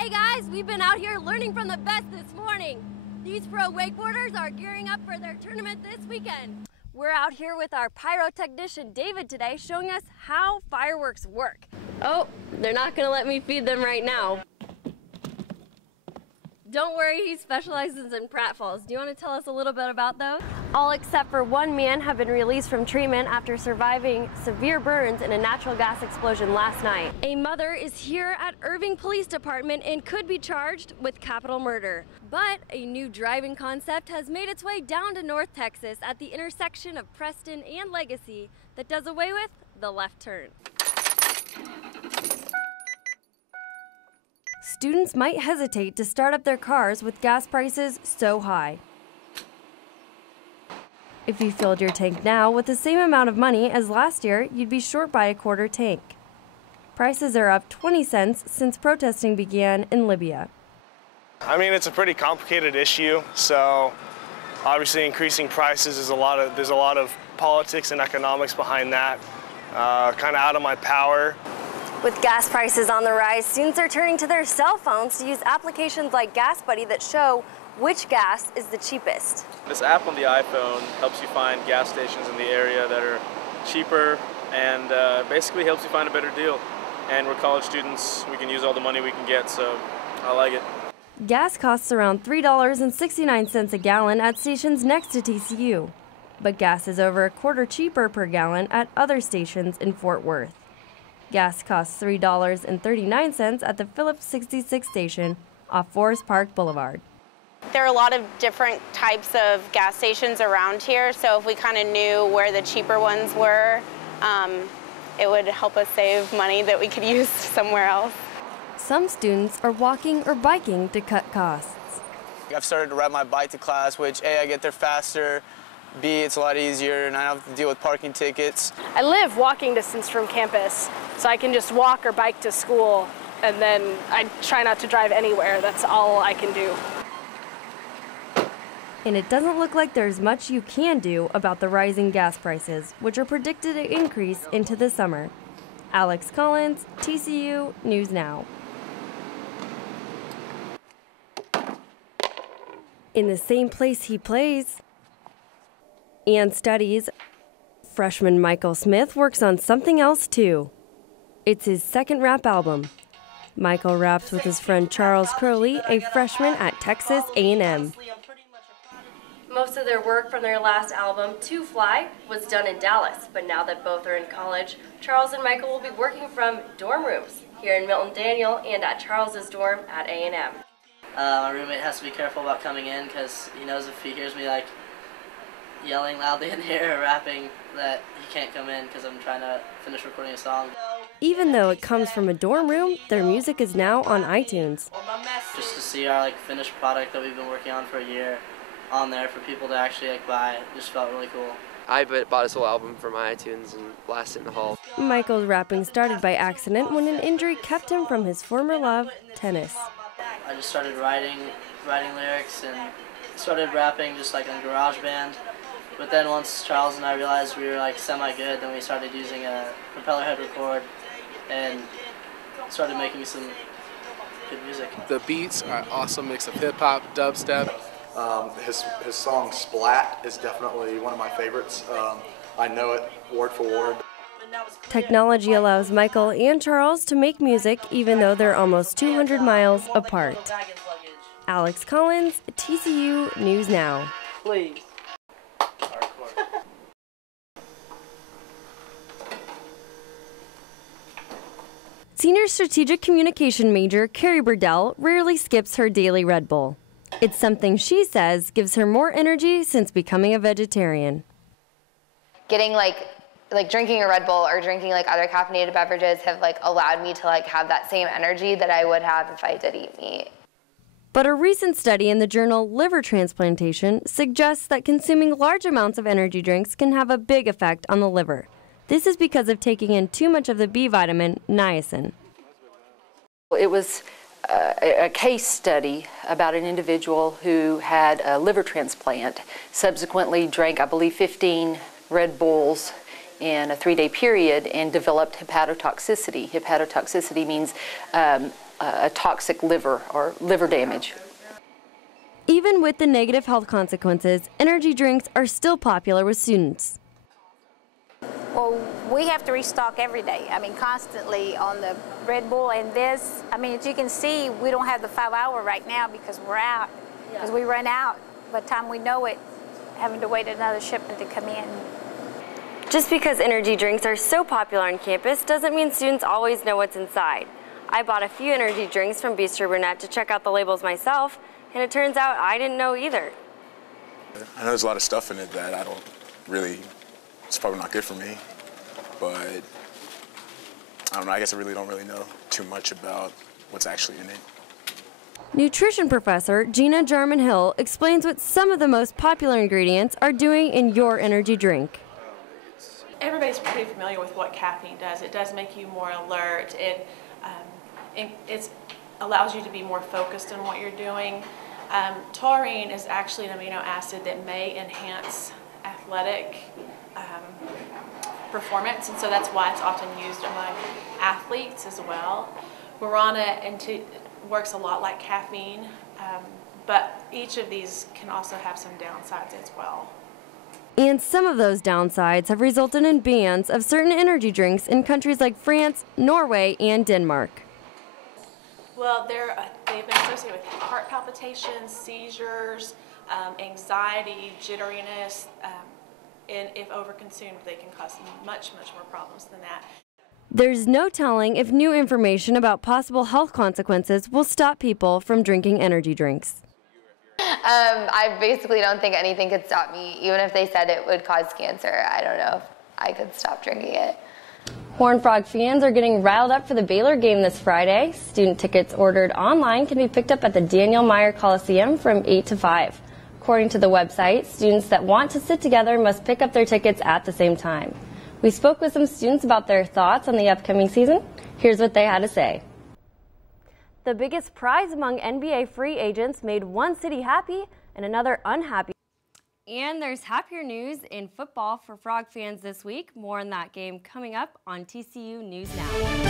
Hey guys, we've been out here learning from the best this morning. These pro wakeboarders are gearing up for their tournament this weekend. We're out here with our pyrotechnician David today, showing us how fireworks work. Oh, they're not gonna let me feed them right now. Don't worry, he specializes in pratfalls. Do you want to tell us a little bit about those? All except for one man have been released from treatment after surviving severe burns in a natural gas explosion last night. A mother is here at Irving Police Department and could be charged with capital murder. But a new driving concept has made its way down to North Texas at the intersection of Preston and Legacy that does away with the left turn. Students might hesitate to start up their cars with gas prices so high. If you filled your tank now with the same amount of money as last year, you'd be short by a quarter tank. Prices are up 20 cents since protesting began in Libya. I mean, it's a pretty complicated issue, so obviously increasing prices is there's a lot of politics and economics behind that. Kind of out of my power. With gas prices on the rise, students are turning to their cell phones to use applications like Gas Buddy that show which gas is the cheapest. This app on the iPhone helps you find gas stations in the area that are cheaper and basically helps you find a better deal. And we're college students, we can use all the money we can get, so I like it. Gas costs around $3.69 a gallon at stations next to TCU, but gas is over a quarter cheaper per gallon at other stations in Fort Worth. Gas costs $3.39 at the Phillips 66 station off Forest Park Boulevard. There are a lot of different types of gas stations around here, so if we kind of knew where the cheaper ones were, it would help us save money that we could use somewhere else. Some students are walking or biking to cut costs. I've started to ride my bike to class, which A, I get there faster, B, it's a lot easier, and I don't have to deal with parking tickets. I live walking distance from campus, so I can just walk or bike to school, and then I try not to drive anywhere. That's all I can do. And it doesn't look like there's much you can do about the rising gas prices, which are predicted to increase into the summer. Alex Collins, TCU News Now. In the same place he plays and studies, freshman Michael Smith works on something else too. It's his second rap album. Michael raps with his friend Charles Crowley, a freshman at Texas A&M. Most of their work from their last album, To Fly, was done in Dallas, but now that both are in college, Charles and Michael will be working from dorm rooms here in Milton Daniel and at Charles's dorm at A&M. My roommate has to be careful about coming in because he knows if he hears me like yelling loudly in here or rapping that he can't come in because I'm trying to finish recording a song. Even though it comes from a dorm room, their music is now on iTunes. Just to see our finished product that we've been working on for a year on there for people to actually buy, it just felt really cool. I bought his whole album from my iTunes and blasted it in the hall. Michael's rapping started by accident when an injury kept him from his former love, tennis. I just started writing lyrics and started rapping just on GarageBand. But then once Charles and I realized we were semi-good, then we started using a propeller head record and started making some good music. The beats are an awesome mix of hip-hop, dubstep. His song Splat is definitely one of my favorites. I know it word for word. Technology allows Michael and Charles to make music even though they're almost 200 miles apart. Alex Collins, TCU News Now. Please. Senior Strategic Communication major Carrie Burdell rarely skips her daily Red Bull. It's something she says gives her more energy since becoming a vegetarian. Getting drinking a Red Bull or drinking other caffeinated beverages have allowed me to have that same energy that I would have if I did eat meat. But a recent study in the journal Liver Transplantation suggests that consuming large amounts of energy drinks can have a big effect on the liver. This is because of taking in too much of the B vitamin, niacin. It was a case study about an individual who had a liver transplant, subsequently drank, I believe, 15 Red Bulls in a 3-day period and developed hepatotoxicity. Hepatotoxicity means a toxic liver or liver damage. Even with the negative health consequences, energy drinks are still popular with students. Well, we have to restock every day. I mean, constantly on the Red Bull and this. I mean, as you can see, we don't have the 5-hour right now because we're out. Because we run out. By the time we know it, having to wait another shipment to come in. Just because energy drinks are so popular on campus doesn't mean students always know what's inside. I bought a few energy drinks from Bistro Burnett to check out the labels myself, and it turns out I didn't know either. I know there's a lot of stuff in it that I don't really, it's probably not good for me, but I don't know, I guess I really don't know too much about what's actually in it. Nutrition professor Gina Jarman-Hill explains what some of the most popular ingredients are doing in your energy drink. Everybody's pretty familiar with what caffeine does. It does make you more alert. It allows you to be more focused on what you're doing. Taurine is actually an amino acid that may enhance athletic performance, and so that's why it's often used among athletes as well. Guarana works a lot like caffeine, but each of these can also have some downsides as well. And some of those downsides have resulted in bans of certain energy drinks in countries like France, Norway, and Denmark. Well, they've been associated with heart palpitations, seizures, anxiety, jitteriness, and if overconsumed, they can cause much more problems than that. There's no telling if new information about possible health consequences will stop people from drinking energy drinks. I basically don't think anything could stop me. Even if they said it would cause cancer, I don't know if I could stop drinking it. Horned Frog fans are getting riled up for the Baylor game this Friday. Student tickets ordered online can be picked up at the Daniel Meyer Coliseum from 8 to 5. According to the website, students that want to sit together must pick up their tickets at the same time. We spoke with some students about their thoughts on the upcoming season. Here's what they had to say. The biggest prize among NBA free agents made one city happy and another unhappy. And there's happier news in football for Frog fans this week. More on that game coming up on TCU News Now.